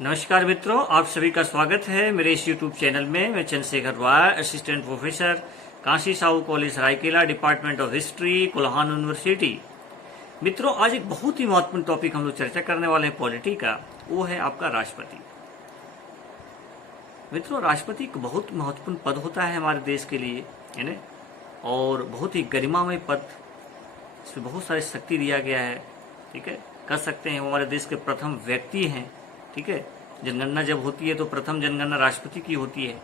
नमस्कार मित्रों, आप सभी का स्वागत है मेरे इस यूट्यूब चैनल में। मैं Chandrashekhar Roy, assistant professor, Kashi Sahu college Raikela, department of history, Kolhan university. मित्रों, आज एक बहुत ही महत्वपूर्ण टॉपिक हम लोग चर्चा करने वाले हैं पॉलिटी का, वो है आपका राष्ट्रपति। मित्रों, राष्ट्रपति एक बहुत महत्वपूर्ण पद होता है हमारे देश के लिए, है ना, और बहुत ही गरिमामय पद। इसमें बहुत सारी शक्ति दिया गया है, ठीक है, कर सकते हैं। वो हमारे देश के प्रथम व्यक्ति हैं, ठीक है। जनगणना जब होती है तो प्रथम जनगणना राष्ट्रपति की होती है।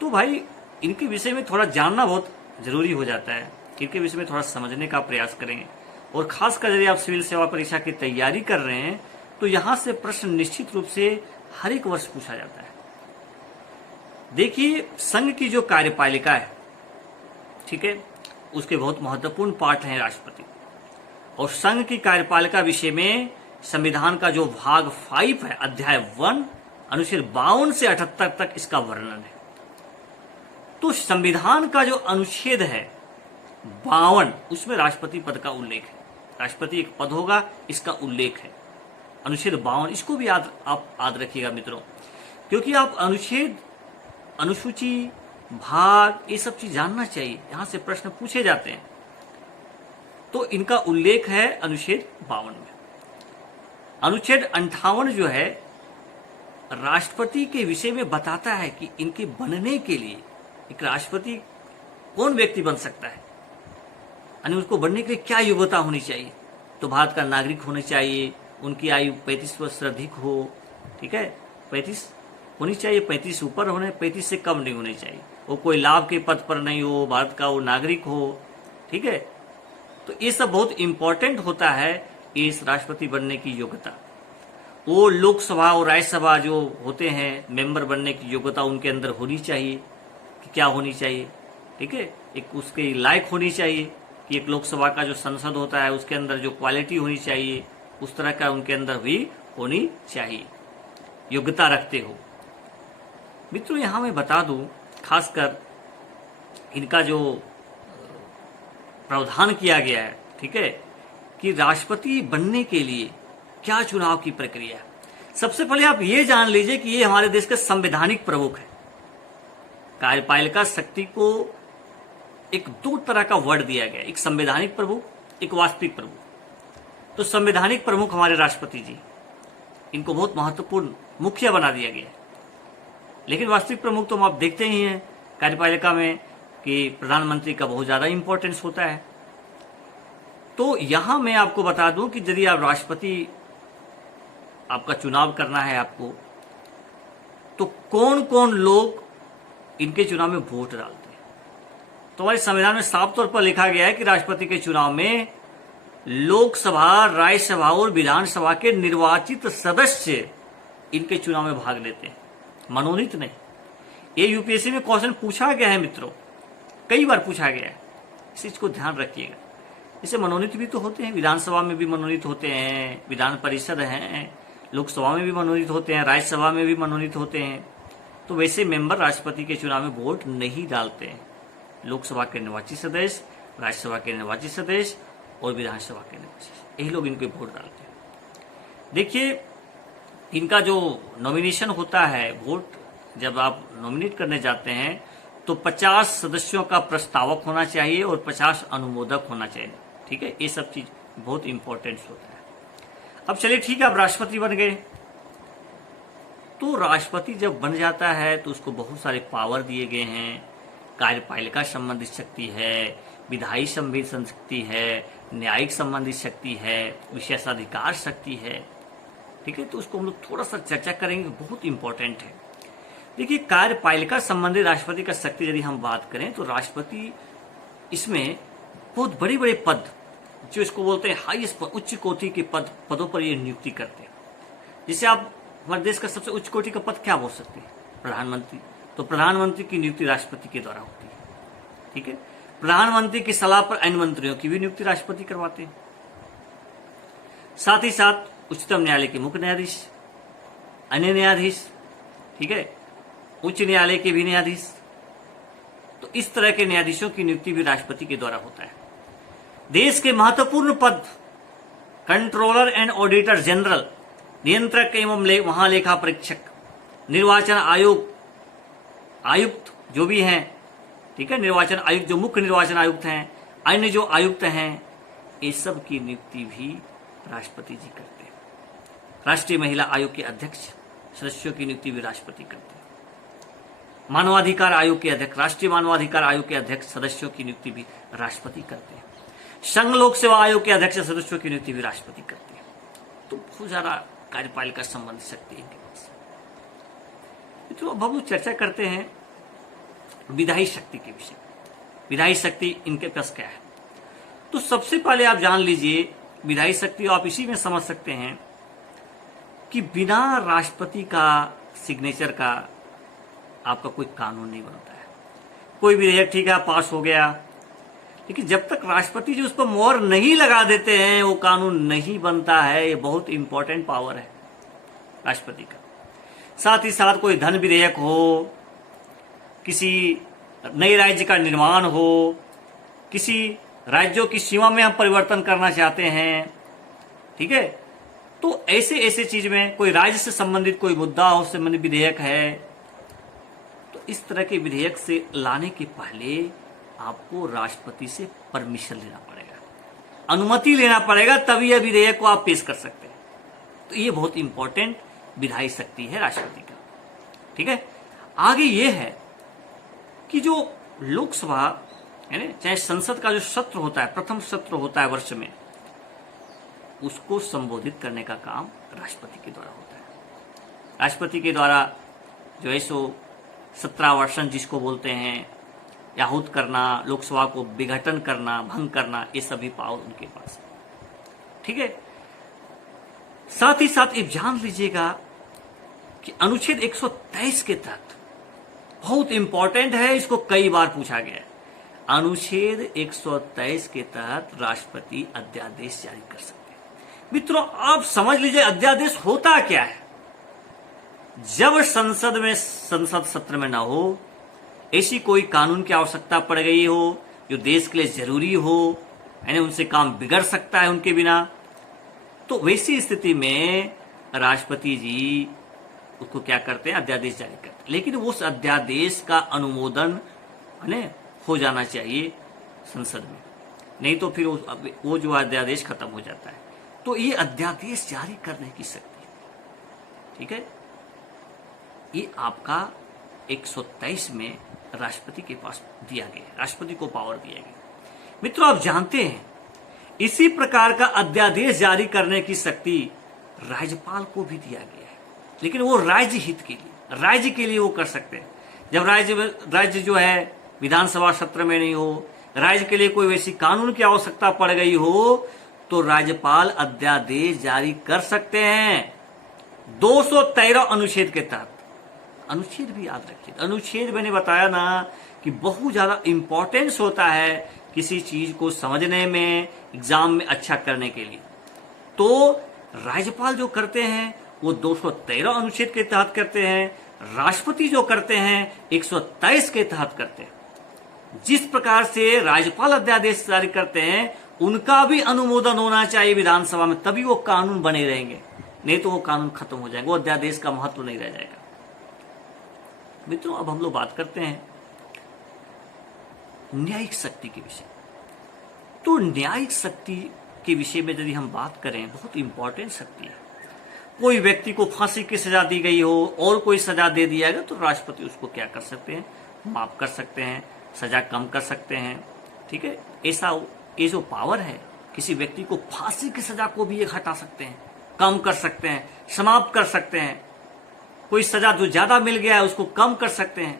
तो भाई, इनके विषय में थोड़ा जानना बहुत जरूरी हो जाता है, इनके विषय में थोड़ा समझने का प्रयास करें। और खासकर यदि आप सिविल सेवा परीक्षा की तैयारी कर रहे हैं तो यहां से प्रश्न निश्चित रूप से हर एक वर्ष पूछा जाता है। देखिए, संघ की जो कार्यपालिका है, ठीक है, उसके बहुत महत्वपूर्ण पार्ट हैं राष्ट्रपति। और संघ की कार्यपालिका विषय में संविधान का जो भाग 5 है, अध्याय 1, अनुच्छेद 52 से 78 तक इसका वर्णन है। तो संविधान का जो अनुच्छेद है 52, उसमें राष्ट्रपति पद का उल्लेख है। राष्ट्रपति एक पद होगा, इसका उल्लेख है अनुच्छेद 52। इसको भी आप याद रखिएगा मित्रों, क्योंकि आप अनुच्छेद, अनुसूची, भाग, ये सब चीज जानना चाहिए, यहां से प्रश्न पूछे जाते हैं। तो इनका उल्लेख है अनुच्छेद 52 में। अनुच्छेद 58 जो है राष्ट्रपति के विषय में बताता है कि इनके बनने के लिए एक राष्ट्रपति कौन व्यक्ति बन सकता है, यानी उसको बनने के लिए क्या योग्यता होनी चाहिए। तो भारत का नागरिक होना चाहिए, उनकी आयु 35 वर्ष से अधिक हो, ठीक है, 35 होनी चाहिए, 35 ऊपर होने, 35 से कम नहीं होनी चाहिए, वो कोई लाभ के पद पर नहीं हो, भारत का वो नागरिक हो, ठीक है। तो ये सब बहुत इंपॉर्टेंट होता है इस राष्ट्रपति बनने की योग्यता। वो लोकसभा और राज्यसभा जो होते हैं मेंबर बनने की योग्यता उनके अंदर होनी चाहिए कि क्या होनी चाहिए, ठीक है। एक उसके लायक होनी चाहिए कि एक लोकसभा का जो संसद होता है उसके अंदर जो क्वालिटी होनी चाहिए उस तरह का उनके अंदर भी होनी चाहिए, योग्यता रखते हो। मित्रों, यहां मैं बता दूं, खासकर इनका जो प्रावधान किया गया है, ठीक है, कि राष्ट्रपति बनने के लिए क्या चुनाव की प्रक्रिया है। सबसे पहले आप ये जान लीजिए कि ये हमारे देश के संवैधानिक प्रमुख है। कार्यपालिका शक्ति को एक दो तरह का वर्ड दिया गया, एक संवैधानिक प्रमुख, एक वास्तविक प्रमुख। तो संवैधानिक प्रमुख हमारे राष्ट्रपति जी, इनको बहुत महत्वपूर्ण मुखिया बना दिया गया है। लेकिन वास्तविक प्रमुख तो हम आप देखते ही हैं कार्यपालिका में कि प्रधानमंत्री का बहुत ज्यादा इंपॉर्टेंस होता है। तो यहां मैं आपको बता दूं कि यदि आप राष्ट्रपति आपका चुनाव करना है आपको, तो कौन कौन लोग इनके चुनाव में वोट डालते हैं। तो हमारे संविधान में साफ तौर पर लिखा गया है कि राष्ट्रपति के चुनाव में लोकसभा, राज्यसभा और विधानसभा के निर्वाचित सदस्य इनके चुनाव में भाग लेते हैं, मनोनीत नहीं। ये यूपीएससी में क्वेश्चन पूछा गया है मित्रों, कई बार पूछा गया है, इस चीज को ध्यान रखिएगा। इसे मनोनीत भी तो होते हैं, विधानसभा में भी मनोनीत होते हैं, विधान परिषद हैं, लोकसभा में भी मनोनीत होते हैं, राज्यसभा में भी मनोनीत होते हैं। तो वैसे मेंबर राष्ट्रपति के चुनाव में वोट नहीं डालते हैं। लोकसभा के निर्वाचित सदस्य, राज्यसभा के निर्वाचित सदस्य और विधानसभा के निर्वाचित, यही लोग इनके वोट डालते हैं। देखिए, इनका जो नॉमिनेशन होता है, वोट जब आप नॉमिनेट करने जाते हैं तो 50 सदस्यों का प्रस्तावक होना चाहिए और 50 अनुमोदक होना चाहिए, ठीक है। ये सब चीज बहुत इंपॉर्टेंट होता है। अब चलिए, ठीक है, अब राष्ट्रपति बन गए। तो राष्ट्रपति जब बन जाता है तो उसको बहुत सारे पावर दिए गए हैं। कार्यपालिका संबंधित शक्ति है, विधायी संबंधित शक्ति है, न्यायिक संबंधित शक्ति है, विशेषाधिकार शक्ति है, ठीक है। तो उसको हम लोग थोड़ा सा चर्चा करेंगे, बहुत इंपॉर्टेंट है। देखिए, कार्यपालिका संबंधी राष्ट्रपति का शक्ति यदि हम बात करें तो राष्ट्रपति इसमें बहुत बड़े बड़े पद, जो इसको बोलते हैं हाईएस्ट, उच्च कोटि के पदों पर ये नियुक्ति करते हैं। जिसे आप हमारे देश का सबसे उच्च कोटि का पद क्या बोल सकते हैं, प्रधानमंत्री। तो प्रधानमंत्री की नियुक्ति राष्ट्रपति के द्वारा होती है, ठीक है। प्रधानमंत्री की सलाह पर अन्य मंत्रियों की भी नियुक्ति राष्ट्रपति करवाते हैं। साथ ही साथ उच्चतम न्यायालय के मुख्य न्यायाधीश, अन्य न्यायाधीश, ठीक है, उच्च न्यायालय के भी न्यायाधीश। तो इस तरह के न्यायाधीशों की नियुक्ति भी राष्ट्रपति के द्वारा होता है। देश के महत्वपूर्ण पद कंट्रोलर एंड ऑडिटर जनरल नियंत्रक एवं महालेखा परीक्षक, निर्वाचन आयुक्त जो भी हैं, ठीक है, निर्वाचन आयुक्त जो मुख्य निर्वाचन आयुक्त हैं, अन्य जो आयुक्त हैं, ये सब की नियुक्ति भी राष्ट्रपति जी करते हैं। राष्ट्रीय महिला आयोग के अध्यक्ष सदस्यों की नियुक्ति भी राष्ट्रपति करते हैं। मानवाधिकार आयोग के अध्यक्ष, राष्ट्रीय मानवाधिकार आयोग के अध्यक्ष सदस्यों की नियुक्ति भी राष्ट्रपति करते हैं। संघ लोक सेवा आयोग के अध्यक्ष सदस्यों की नियुक्ति भी राष्ट्रपति करते हैं। तो बहुत ज्यादा कार्यपालिका संबंधी शक्ति इनके पास। तो अब हम लोग चर्चा करते हैं विधायी शक्ति के विषय। विधायी शक्ति इनके पास क्या है? तो सबसे पहले आप जान लीजिए विधायी शक्ति आप इसी में समझ सकते हैं कि बिना राष्ट्रपति का सिग्नेचर का आपका कोई कानून नहीं बनता है। कोई विधेयक ठीक है पास हो गया, लेकिन जब तक राष्ट्रपति जी उस पर मोहर नहीं लगा देते हैं वो कानून नहीं बनता है। ये बहुत इंपॉर्टेंट पावर है राष्ट्रपति का। साथ ही साथ कोई धन विधेयक हो, किसी नए राज्य का निर्माण हो, किसी राज्यों की सीमा में हम परिवर्तन करना चाहते हैं, ठीक है, तो ऐसे चीज में कोई राज्य से संबंधित कोई मुद्दा हो, संबंधित विधेयक है, तो इस तरह के विधेयक से लाने के पहले आपको राष्ट्रपति से परमिशन लेना पड़ेगा, अनुमति लेना पड़ेगा, तभी यह विधेयक को आप पेश कर सकते हैं। तो ये बहुत इंपॉर्टेंट विधायी शक्ति है राष्ट्रपति का, ठीक है। आगे ये है कि जो लोकसभा है ना, चाहे संसद का जो सत्र होता है, प्रथम सत्र होता है वर्ष में, उसको संबोधित करने का काम राष्ट्रपति के द्वारा होता है। राष्ट्रपति के द्वारा जो है सो सत्रावर्षण जिसको बोलते हैं, याहूत करना, लोकसभा को विघटन करना, भंग करना, ये सभी पावर उनके पास है, ठीक है। साथ ही साथ ये जान लीजिएगा कि अनुच्छेद 123 के तहत बहुत इंपॉर्टेंट है, इसको कई बार पूछा गया है। अनुच्छेद 123 के तहत राष्ट्रपति अध्यादेश जारी कर सकते हैं। मित्रों आप समझ लीजिए अध्यादेश होता क्या है। जब संसद सत्र में ना हो, ऐसी कोई कानून की आवश्यकता पड़ गई हो जो देश के लिए जरूरी हो, यानी उनसे काम बिगड़ सकता है उनके बिना, तो वैसी स्थिति में राष्ट्रपति जी उसको क्या करते हैं, अध्यादेश जारी करते हैं। लेकिन उस अध्यादेश का अनुमोदन हो जाना चाहिए संसद में, नहीं तो फिर वो जो अध्यादेश खत्म हो जाता है। तो ये अध्यादेश जारी करने की शक्ति है, ठीक है, ये आपका 123 में राष्ट्रपति के पास दिया गया है, राष्ट्रपति को पावर दिया गया। मित्रों आप जानते हैं इसी प्रकार का अध्यादेश जारी करने की शक्ति राज्यपाल को भी दिया गया है, लेकिन वो राज्य हित के लिए, राज्य के लिए वो कर सकते हैं। जब राज्य जो है विधानसभा सत्र में नहीं हो, राज्य के लिए कोई वैसी कानून की आवश्यकता पड़ गई हो, तो राज्यपाल अध्यादेश जारी कर सकते हैं 213 अनुच्छेद के तहत। अनुच्छेद भी याद रखिए, अनुच्छेद मैंने बताया ना कि बहुत ज्यादा इंपॉर्टेंस होता है किसी चीज को समझने में, एग्जाम में अच्छा करने के लिए। तो राज्यपाल जो करते हैं वो 213 अनुच्छेद के तहत करते हैं, राष्ट्रपति जो करते हैं 123 के तहत करते हैं। जिस प्रकार से राज्यपाल अध्यादेश जारी करते हैं उनका भी अनुमोदन होना चाहिए विधानसभा में, तभी वो कानून बने रहेंगे, नहीं तो वो कानून खत्म हो जाएंगे, वो अध्यादेश का महत्व नहीं रह जाएगा। मित्रों अब हम लोग बात करते हैं न्यायिक शक्ति के विषय। तो न्यायिक शक्ति के विषय में यदि हम बात करें, बहुत इंपॉर्टेंट शक्ति है। कोई व्यक्ति को फांसी की सजा दी गई हो और कोई सजा दे दिया गया, तो राष्ट्रपति उसको क्या कर सकते हैं, माफ कर सकते हैं, सजा कम कर सकते हैं, ठीक है। ऐसा ये जो पावर है, किसी व्यक्ति को फांसी की सजा को भी ये हटा सकते हैं, कम कर सकते हैं, समाप्त कर सकते हैं। कोई सजा जो ज्यादा मिल गया है उसको कम कर सकते हैं।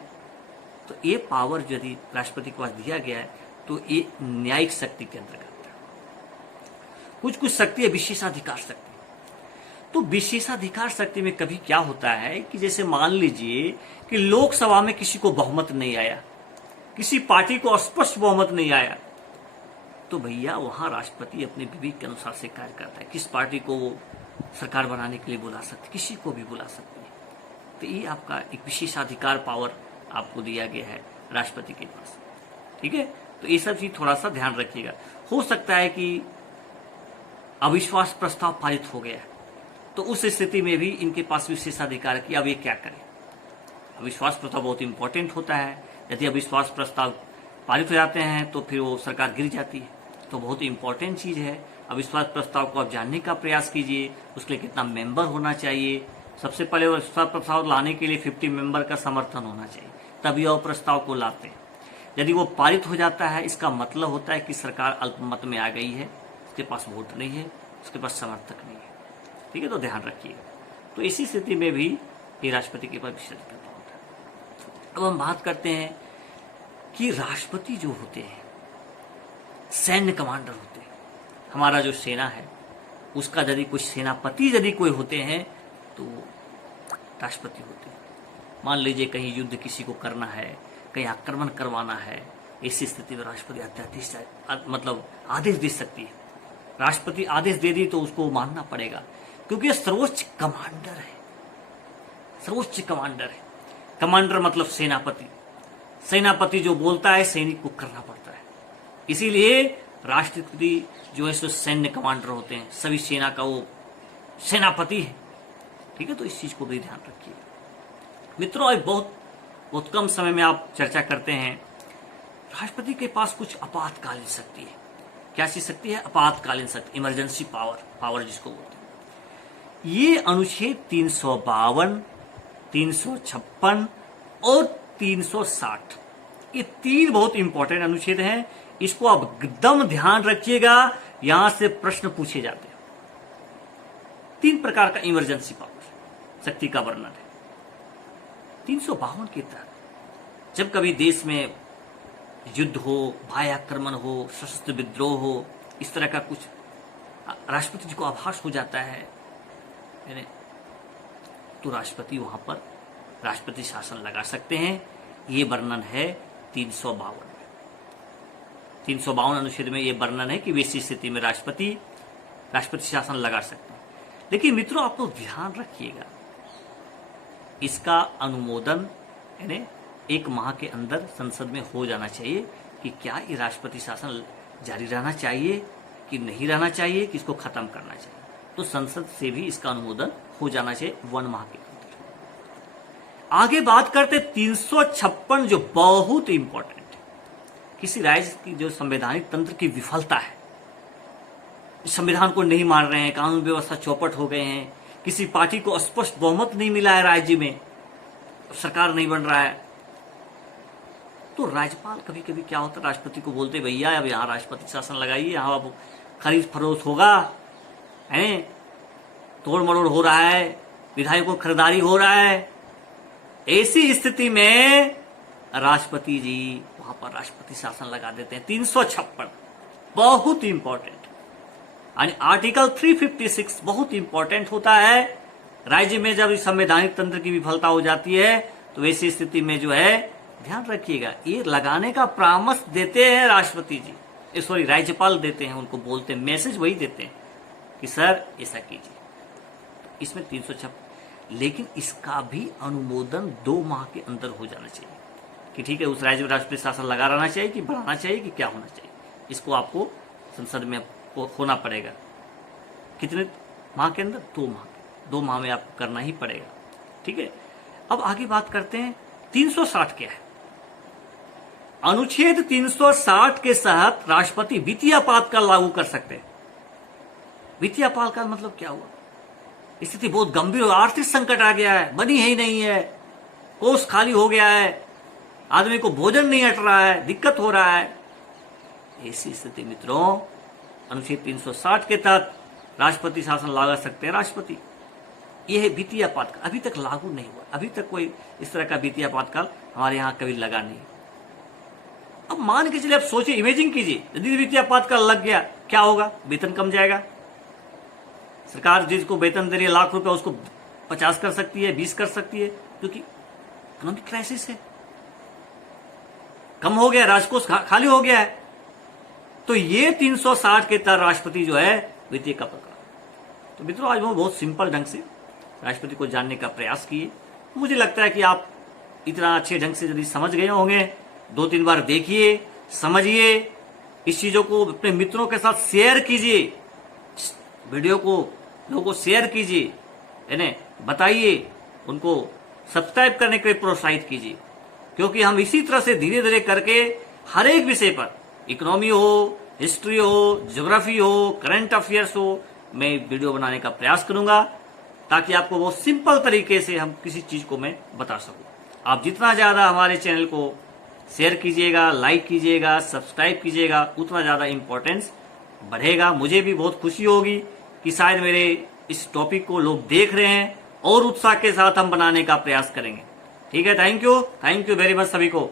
तो ये पावर यदि राष्ट्रपति के पास दिया गया है तो ये न्यायिक शक्ति के अंतर्गत है। कुछ शक्ति है विशेषाधिकार शक्ति। तो विशेषाधिकार शक्ति में कभी क्या होता है कि जैसे मान लीजिए कि लोकसभा में किसी को बहुमत नहीं आया, किसी पार्टी को स्पष्ट बहुमत नहीं आया, तो भैया वहां राष्ट्रपति अपने विवेक के अनुसार से कार्य करता है। किस पार्टी को वो सरकार बनाने के लिए बुला सकते, किसी को भी बुला सकते हैं। तो ये आपका एक विशेषाधिकार पावर आपको दिया गया है राष्ट्रपति के पास, ठीक है। तो ये सब चीज थोड़ा सा ध्यान रखिएगा। हो सकता है कि अविश्वास प्रस्ताव पारित हो गया, तो उस स्थिति में भी इनके पास विशेषाधिकार है कि अब ये क्या करें। अविश्वास प्रस्ताव बहुत इंपॉर्टेंट होता है। यदि अविश्वास प्रस्ताव पारित हो जाते हैं तो फिर वो सरकार गिर जाती है, तो बहुत इंपॉर्टेंट चीज़ है। अविश्वास प्रस्ताव को आप जानने का प्रयास कीजिए, उसके लिए कितना मेंबर होना चाहिए। सबसे पहले अविश्वास प्रस्ताव लाने के लिए 50 मेंबर का समर्थन होना चाहिए, तभी वो प्रस्ताव को लाते हैं। यदि वो पारित हो जाता है, इसका मतलब होता है कि सरकार अल्पमत में आ गई है, उसके पास वोट नहीं है, उसके पास समर्थक नहीं है। ठीक है, तो ध्यान रखिएगा। तो इसी स्थिति में भी ये राष्ट्रपति के पास विशेषाधिकार होता है। अब हम बात करते हैं कि राष्ट्रपति जो होते हैं सैन्य कमांडर होते हैं। हमारा जो सेना है उसका यदि कोई सेनापति यदि कोई होते हैं तो राष्ट्रपति होते हैं। मान लीजिए कहीं युद्ध किसी को करना है, कहीं आक्रमण करवाना है, ऐसी स्थिति में राष्ट्रपति अत्यादेश मतलब आदेश दे सकती है। राष्ट्रपति आदेश दे दी तो उसको मानना पड़ेगा, क्योंकि ये सर्वोच्च कमांडर है। सर्वोच्च कमांडर है। कमांडर मतलब सेनापति। सेनापति जो बोलता है सैनिक को करना पड़ता है। इसीलिए राष्ट्रपति जो है सो सैन्य कमांडर होते हैं, सभी सेना का वो सेनापति है। ठीक है, तो इस चीज को भी ध्यान रखिए मित्रों। आज बहुत कम समय में आप चर्चा करते हैं। राष्ट्रपति के पास कुछ आपातकालीन शक्ति है। क्या सी शक्ति है? आपातकालीन शक्ति, इमरजेंसी पावर जिसको बोलते हैं। ये अनुच्छेद 352, 356 और 360, ये 3 बहुत इंपॉर्टेंट अनुच्छेद हैं। इसको आप एकदम ध्यान रखिएगा, यहां से प्रश्न पूछे जाते हैं। 3 प्रकार का इमरजेंसी पावर शक्ति का वर्णन है। 352 के तहत जब कभी देश में युद्ध हो, बाह्य आक्रमण हो, सशस्त्र विद्रोह हो, इस तरह का कुछ राष्ट्रपति जी को आभास हो जाता है, तो राष्ट्रपति वहां पर राष्ट्रपति शासन लगा सकते हैं। ये वर्णन है 352 में। 352 अनुच्छेद में ये वर्णन है कि वैसी स्थिति में राष्ट्रपति शासन लगा सकते हैं। लेकिन मित्रों आप लोग ध्यान रखिएगा, इसका अनुमोदन यानी 1 माह के अंदर संसद में हो जाना चाहिए कि क्या ये राष्ट्रपति शासन जारी रहना चाहिए कि नहीं रहना चाहिए, कि इसको खत्म करना चाहिए। तो संसद से भी इसका अनुमोदन हो जाना चाहिए 1 माह के अंदर। आगे बात करते 356 जो बहुत इंपॉर्टेंट है। किसी राज्य की जो संवैधानिक तंत्र की विफलता है, संविधान को नहीं मान रहे हैं, कानून व्यवस्था चौपट हो गए हैं, किसी पार्टी को स्पष्ट बहुमत नहीं मिला है राज्य में, सरकार नहीं बन रहा है, तो राज्यपाल कभी कभी क्या होता है, राष्ट्रपति को बोलते भैया अब यहाँ राष्ट्रपति शासन लगाइए, यहाँ अब खरीद फरोख्त होगा, है तोड़ मरोड़ हो रहा है, विधायकों को खरीदारी हो रहा है। ऐसी स्थिति में राष्ट्रपति जी वहां पर राष्ट्रपति शासन लगा देते हैं। 356 बहुत इंपॉर्टेंट, यानी आर्टिकल 356 बहुत इंपॉर्टेंट होता है। राज्य में जब संवैधानिक तंत्र की विफलता हो जाती है तो ऐसी स्थिति में जो है ध्यान रखिएगा, ये लगाने का परामर्श देते हैं राष्ट्रपति जी, सॉरी राज्यपाल देते हैं, उनको बोलते हैं, मैसेज वही देते हैं कि सर ऐसा कीजिए। इसमें 356, लेकिन इसका भी अनुमोदन 2 माह के अंदर हो जाना चाहिए कि ठीक है उस राज्य में राष्ट्रपति शासन लगा रहना चाहिए कि बढ़ाना चाहिए कि क्या होना चाहिए। इसको आपको संसद में होना पड़ेगा। कितने माह के अंदर? 2 माह। 2 माह में आपको करना ही पड़ेगा। ठीक है, अब आगे बात करते हैं 360 क्या है। अनुच्छेद 360 के तहत राष्ट्रपति वित्तीय आपातकाल लागू कर सकते हैं। वित्तीय आपातकाल मतलब क्या हुआ? स्थिति बहुत गंभीर हो, आर्थिक संकट आ गया है, बनी है ही नहीं है, कोष खाली हो गया है, आदमी को भोजन नहीं हट रहा है, दिक्कत हो रहा है। ऐसी स्थिति मित्रों अनुच्छेद 360 के तहत राष्ट्रपति शासन लगा सकते हैं राष्ट्रपति। यह है वित्तीय आपातकाल। अभी तक लागू नहीं हुआ, अभी तक कोई इस तरह का वित्तीय आपातकाल हमारे यहां कभी लगा नहीं। अब मान के चलिए, आप सोचिए, इमेजिन कीजिए, यदि वित्तीय आपातकाल लग गया क्या होगा? वेतन कम जाएगा। सरकार जिसको वेतन दे रही है लाख रुपए, उसको 50 कर सकती है, 20 कर सकती है, क्योंकि इकोनॉमिक क्राइसिस है, कम हो गया, राजकोष खाली हो गया है। तो ये 360 के तहत राष्ट्रपति जो है वित्तीय का पकड़ा। तो मित्रों आज वो बहुत सिंपल ढंग से राष्ट्रपति को जानने का प्रयास किए। मुझे लगता है कि आप इतना अच्छे ढंग से यदि समझ गए होंगे, 2-3 बार देखिए, समझिए, इस चीजों को अपने मित्रों के साथ शेयर कीजिए, वीडियो को लोगों को शेयर कीजिए, इन्हें बताइए, उनको सब्सक्राइब करने के लिए प्रोत्साहित कीजिए, क्योंकि हम इसी तरह से धीरे धीरे करके हर एक विषय पर, इकोनॉमी हो, हिस्ट्री हो, ज्योग्राफी हो, करंट अफेयर्स हो, मैं वीडियो बनाने का प्रयास करूंगा, ताकि आपको बहुत सिंपल तरीके से हम किसी चीज को मैं बता सकूं। आप जितना ज्यादा हमारे चैनल को शेयर कीजिएगा, लाइक कीजिएगा, सब्सक्राइब कीजिएगा, उतना ज्यादा इंपॉर्टेंस बढ़ेगा। मुझे भी बहुत खुशी होगी कि शायद मेरे इस टॉपिक को लोग देख रहे हैं और उत्साह के साथ हम बनाने का प्रयास करेंगे। ठीक है, थैंक यू वेरी मच सभी को।